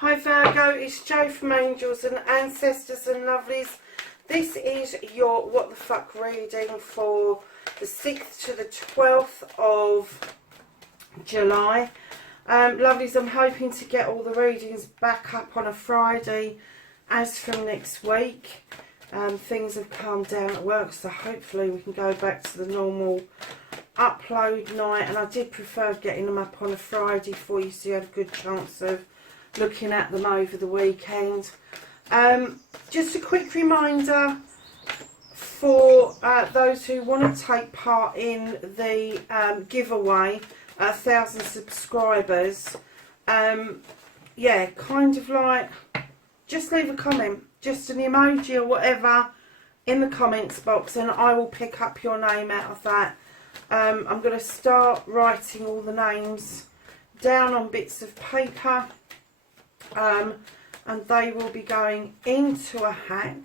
Hi Virgo, it's Jo from Angels and Ancestors and Lovelies. This is your What the Fuck reading for the 6th to the 12th of July. Lovelies, I'm hoping to get all the readings back up on a Friday as from next week. Things have calmed down at work, so hopefully we can go back to the normal upload night. And I did prefer getting them up on a Friday for you, so you had a good chance of looking at them over the weekend. Just a quick reminder for those who want to take part in the giveaway, 1,000 subscribers. Yeah, kind of like, just leave a comment, just an emoji or whatever in the comments box, and I will pick up your name out of that. I'm going to start writing all the names down on bits of paper. And they will be going into a hat.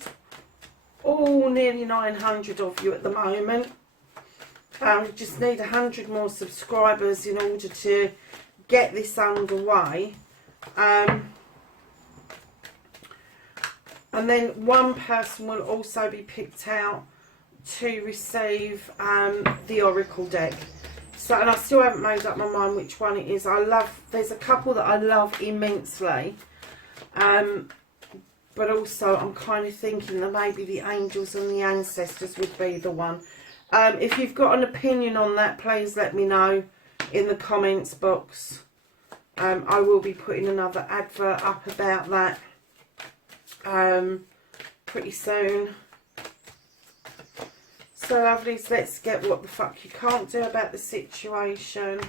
All nearly 900 of you at the moment. Just need 100 more subscribers in order to get this underway. And then one person will also be picked out to receive the Oracle deck. So, and I still haven't made up my mind which one it is. There's a couple that I love immensely. But also I'm kind of thinking that maybe the Angels and the Ancestors would be the one. If you've got an opinion on that, please let me know in the comments box. I will be putting another advert up about that pretty soon. So lovelies, let's get what the fuck you can't do about the situation.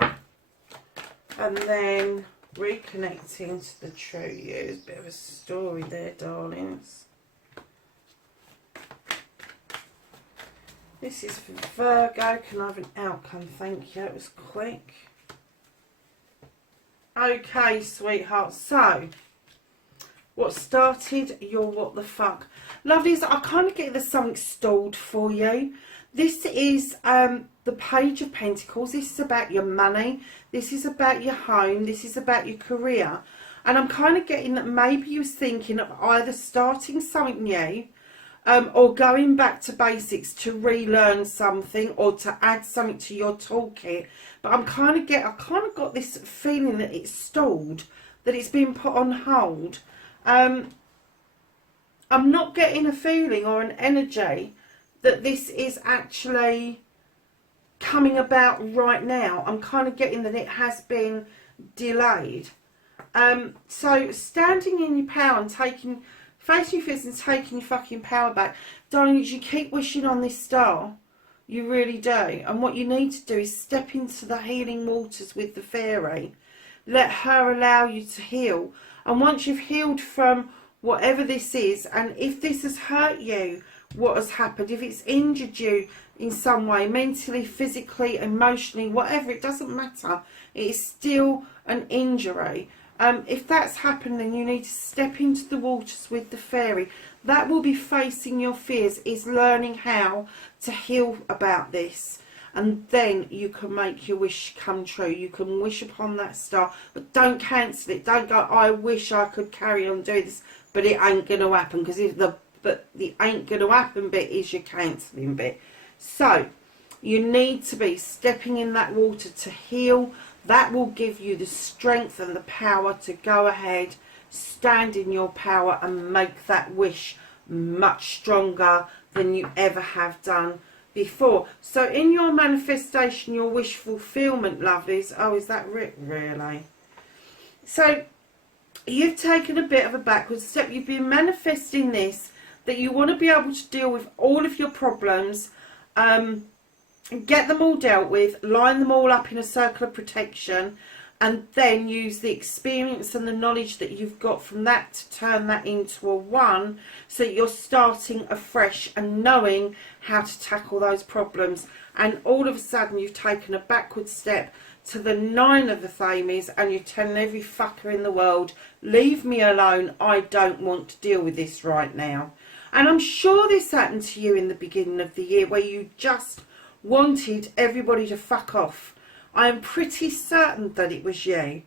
And then reconnecting to the true you. There's a bit of a story there, darlings. This is for Virgo. Can I have an outcome? Thank you. It was quick. Okay, sweetheart. So, what started your what the fuck? Lovelies, I kind of get there's something stalled for you. This is the Page of Pentacles. This is about your money. This is about your home. This is about your career. And I'm kind of getting that maybe you was thinking of either starting something new or going back to basics to relearn something or to add something to your toolkit. But I kind of got this feeling that it's stalled, that it's been put on hold. I'm not getting a feeling or an energy that this is actually coming about right now. I'm kind of getting that it has been delayed. So standing in your power and facing your fears and taking your fucking power back, darling, you keep wishing on this star. You really do. And what you need to do is step into the healing waters with the fairy. Let her allow you to heal. And once you've healed from whatever this is, and if this has hurt you, what has happened, if it's injured you in some way, mentally, physically, emotionally, whatever, it doesn't matter. It is still an injury. If that's happened, then you need to step into the waters with the fairy. That will be facing your fears, is learning how to heal about this. And then you can make your wish come true. You can wish upon that star, but don't cancel it. Don't go, I wish I could carry on doing this, but it ain't going to happen. Because the ain't going to happen bit is your cancelling bit. So you need to be stepping in that water to heal. That will give you the strength and the power to go ahead, stand in your power and make that wish much stronger than you ever have done before. So in your manifestation, your wish fulfillment, lovelies. Oh, is that really? So you've taken a bit of a backward step. You've been manifesting this, that you want to be able to deal with all of your problems, get them all dealt with, line them all up in a circle of protection, and then use the experience and the knowledge that you've got from that to turn that into a one, so you're starting afresh and knowing how to tackle those problems. And all of a sudden you've taken a backward step to the 9 of the Thames, and you're telling every fucker in the world, leave me alone, I don't want to deal with this right now. And I'm sure this happened to you in the beginning of the year, where you just wanted everybody to fuck off. I am pretty certain that it was you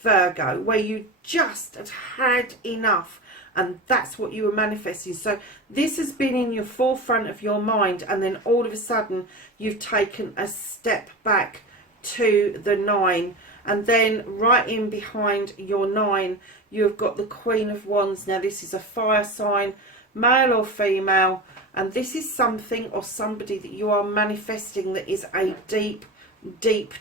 Virgo, where you just had enough, and that's what you were manifesting. So this has been in your forefront of your mind, and then all of a sudden you've taken a step back to the 9, and then right in behind your 9 you've got the Queen of Wands. Now this is a fire sign, male or female, and this is something or somebody that you are manifesting that is a deep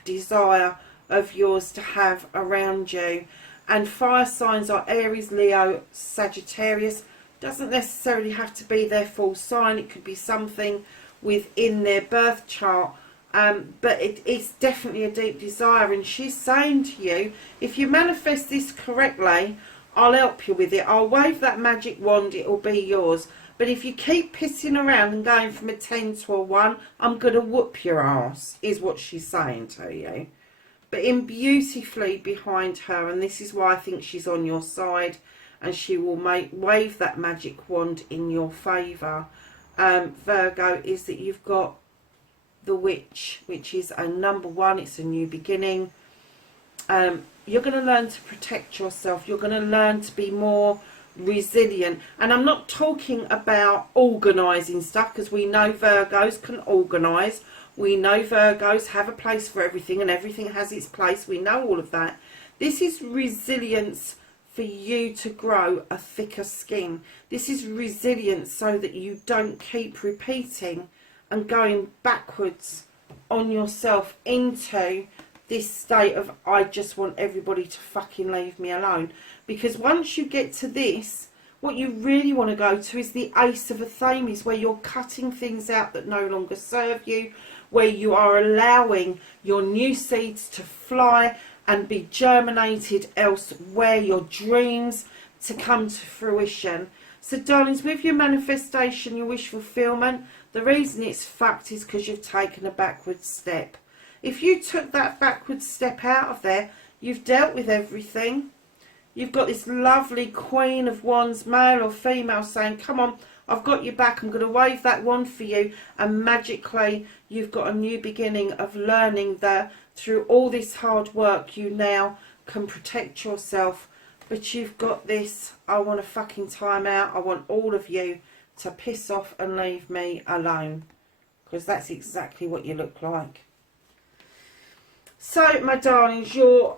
desire of yours to have around you. And fire signs are Aries, Leo, Sagittarius. Doesn't necessarily have to be their full sign. It could be something within their birth chart. But it's definitely a deep desire. And she's saying to you, if you manifest this correctly, I'll help you with it. I'll wave that magic wand. It will be yours. But if you keep pissing around and going from a 10 to a 1, I'm going to whoop your ass, is what she's saying to you. But in beautifully behind her, and this is why I think she's on your side, and she will wave that magic wand in your favour, Virgo, is that you've got the Witch, which is a number 1. It's a new beginning. You're going to learn to protect yourself. You're going to learn to be more resilient. And I'm not talking about organising stuff, because we know Virgos can organise. We know Virgos have a place for everything, and everything has its place. We know all of that. This is resilience for you to grow a thicker skin. This is resilience so that you don't keep repeating and going backwards on yourself into this state of, I just want everybody to fucking leave me alone. Because once you get to this, what you really want to go to is the Ace of Athenes, where you're cutting things out that no longer serve you, where you are allowing your new seeds to fly and be germinated elsewhere, your dreams to come to fruition. So darlings, with your manifestation, your wish fulfillment, the reason it's fucked is because you've taken a backward step. If you took that backward step out of there, you've dealt with everything. You've got this lovely Queen of Wands, male or female, saying, come on, I've got your back, I'm going to wave that wand for you. And magically, you've got a new beginning of learning that through all this hard work, you now can protect yourself. But you've got this, I want a fucking time out. I want all of you to piss off and leave me alone. Because that's exactly what you look like. So, my darlings, your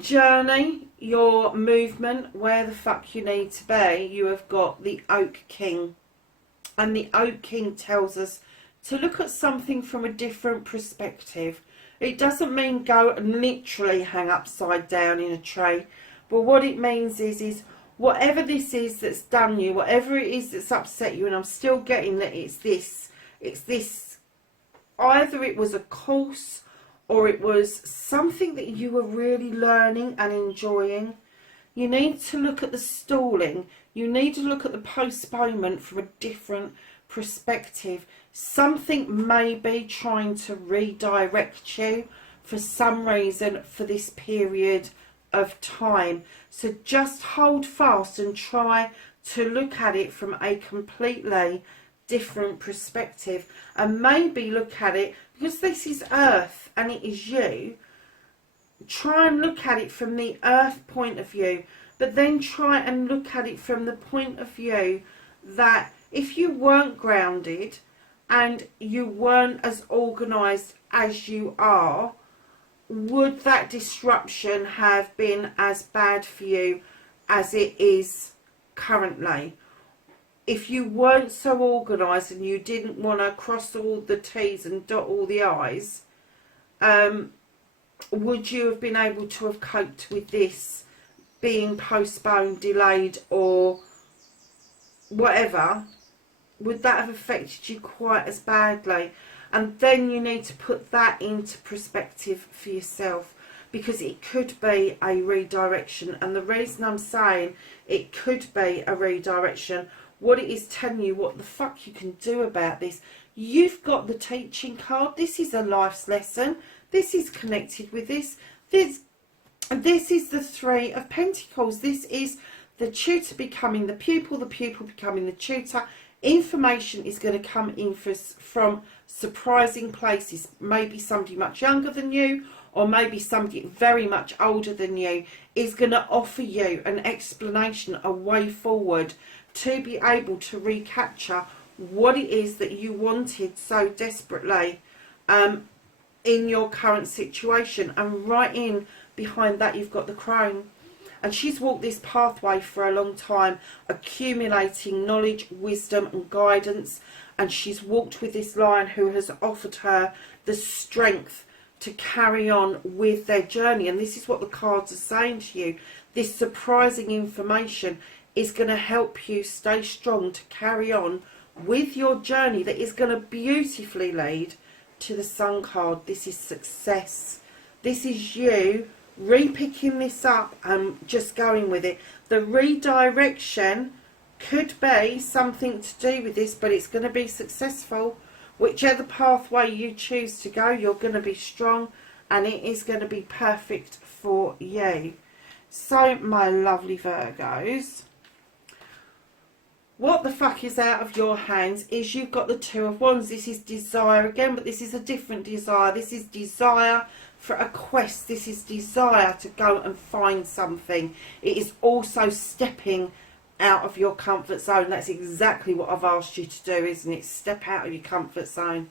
journey, your movement, where the fuck you need to be, you have got the Oak King. And the Oak King tells us to look at something from a different perspective. It doesn't mean go and literally hang upside down in a tree. But what it means is whatever this is that's done you, whatever it is that's upset you, and I'm still getting that it's this, either it was a course or it was something that you were really learning and enjoying. You need to look at the stalling. You need to look at the postponement from a different perspective. Something may be trying to redirect you for some reason for this period of time. So just hold fast and try to look at it from a completely different perspective, and maybe look at it, because this is Earth and it is you, try and look at it from the Earth point of view, but then try and look at it from the point of view that if you weren't grounded and you weren't as organised as you are, would that disruption have been as bad for you as it is currently? If you weren't so organised and you didn't want to cross all the T's and dot all the I's, would you have been able to have coped with this being postponed, delayed, or whatever? Would that have affected you quite as badly? And then you need to put that into perspective for yourself, because it could be a redirection. And the reason I'm saying it could be a redirection, what it is telling you what the fuck you can do about this. You've got the teaching card. This is a life's lesson. This is connected with this. This is the Three of Pentacles. This is the tutor becoming the pupil becoming the tutor. Information is going to come in from surprising places. Maybe somebody much younger than you, or maybe somebody very much older than you, is going to offer you an explanation, a way forward to be able to recapture what it is that you wanted so desperately in your current situation. And right in behind that, you've got the crone. And she's walked this pathway for a long time, accumulating knowledge, wisdom and guidance. And she's walked with this lion who has offered her the strength to carry on with their journey. And this is what the cards are saying to you. This surprising information is going to help you stay strong to carry on with your journey that is going to beautifully lead to the Sun card. This is success. This is you re-picking this up and just going with it. The redirection could be something to do with this, but it's going to be successful. Whichever pathway you choose to go, you're going to be strong and it is going to be perfect for you. So, my lovely Virgos, what the fuck is out of your hands is you've got the Two of Wands. This is desire again, but this is a different desire. This is desire for a quest. This is desire to go and find something. It is also stepping out of your comfort zone. That's exactly what I've asked you to do, isn't it? Step out of your comfort zone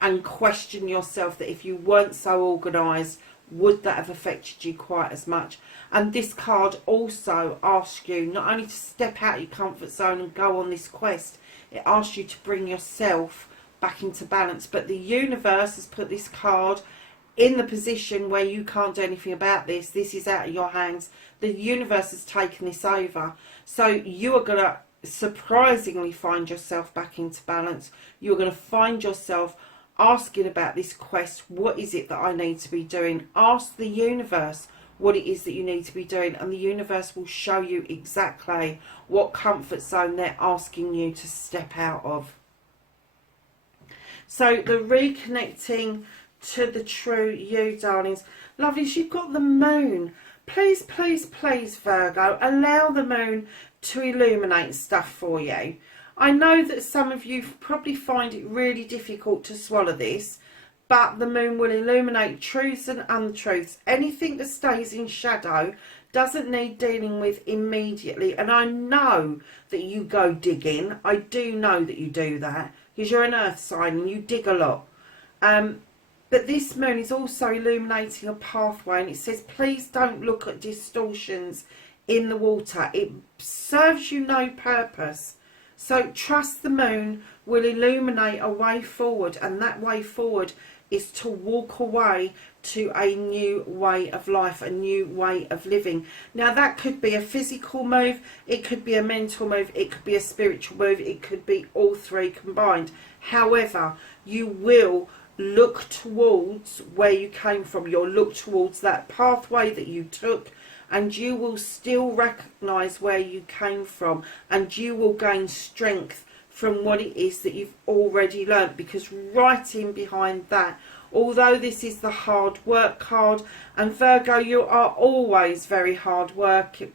and question yourself that if you weren't so organised, would that have affected you quite as much? And this card also asks you not only to step out of your comfort zone and go on this quest, it asks you to bring yourself back into balance. But the universe has put this card in the position where you can't do anything about this. This is out of your hands. The universe has taken this over. So you are going to surprisingly find yourself back into balance. You're going to find yourself asking about this quest. What is it that I need to be doing? Ask the universe what it is that you need to be doing, and the universe will show you exactly what comfort zone they're asking you to step out of. So the reconnecting to the true you, darlings. Lovelies, you've got the moon. Please, please, please, Virgo, allow the moon to illuminate stuff for you. I know that some of you probably find it really difficult to swallow this, but the moon will illuminate truths and untruths. Anything that stays in shadow doesn't need dealing with immediately. And I know that you go digging. I do know that you do that because you're an earth sign and you dig a lot. But this moon is also illuminating a pathway, and it says, please don't look at distortions in the water. It serves you no purpose. So trust the moon will illuminate a way forward, and that way forward is to walk away to a new way of life, a new way of living. Now that could be a physical move, it could be a mental move, it could be a spiritual move, it could be all three combined. However, you will look towards where you came from. You'll look towards that pathway that you took, and you will still recognise where you came from, and you will gain strength from what it is that you've already learnt. Because right in behind that, although this is the hard work card, and Virgo, you are always very hard working,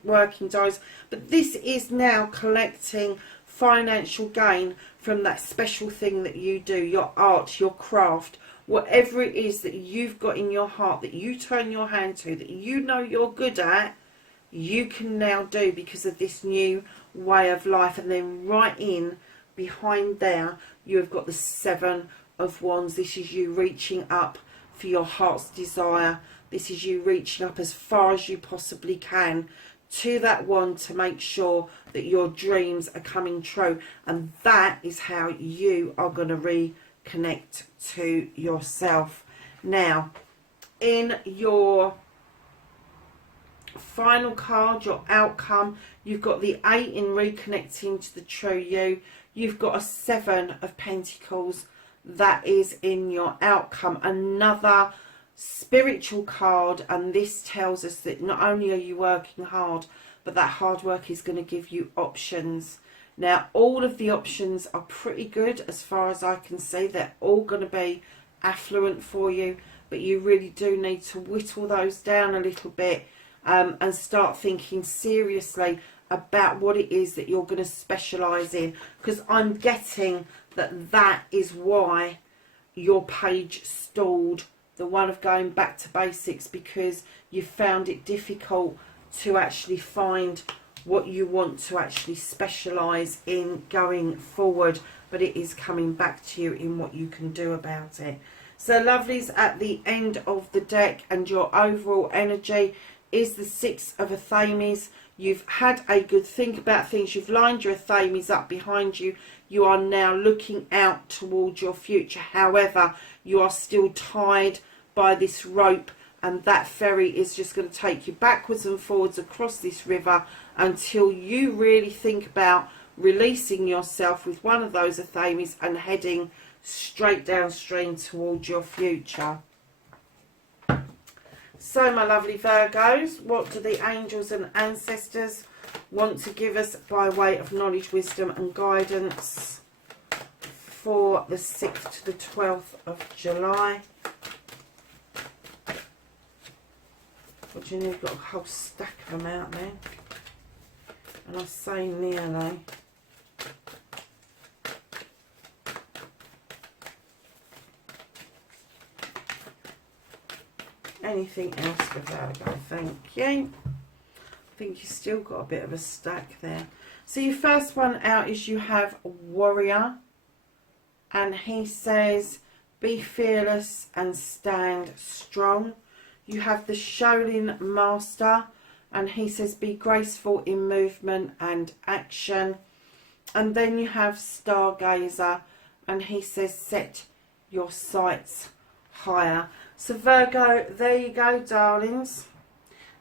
guys, but this is now collecting financial gain from that special thing that you do, your art, your craft, whatever it is that you've got in your heart, that you turn your hand to, that you know you're good at, you can now do because of this new way of life. And then right in behind there, you've got the Seven of Wands. This is you reaching up for your heart's desire. This is you reaching up as far as you possibly can to that wand to make sure that your dreams are coming true. And that is how you are going to reconnect to yourself. Now, in your final card, your outcome, you've got the 8 in reconnecting to the true you. You've got a 7 of Pentacles. That is in your outcome. Another spiritual card, and this tells us that not only are you working hard, but that hard work is going to give you options. Now, all of the options are pretty good as far as I can see. They're all going to be affluent for you, but you really do need to whittle those down a little bit and start thinking seriously about what it is that you're going to specialise in, because I'm getting that that is why your page stalled the one of going back to basics because you found it difficult to actually find what you want to actually specialise in going forward, but it is coming back to you in what you can do about it. So lovelies, at the end of the deck, and your overall energy is the Six of Athames. You've had a good think about things. You've lined your Athames up behind you. You are now looking out towards your future. However, you are still tied by this rope, and that ferry is just going to take you backwards and forwards across this river until you really think about releasing yourself with one of those Athames and heading straight downstream towards your future. So my lovely Virgos, what do the angels and ancestors want to give us by way of knowledge, wisdom and guidance for the 6th to the 12th of July? What do you know? You've got a whole stack of them out there. And I say nearly. Anything else for Virgo? Thank you. I think you've still got a bit of a stack there. So your first one out is you have Warrior. And he says, be fearless and stand strong. You have the Shaolin Master. And he says, be graceful in movement and action. And then you have Stargazer. And he says, set your sights higher. So Virgo, there you go, darlings.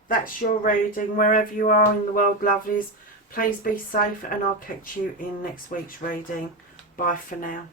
That's your reading. Wherever you are in the world, lovelies, please be safe, and I'll catch you in next week's reading. Bye for now.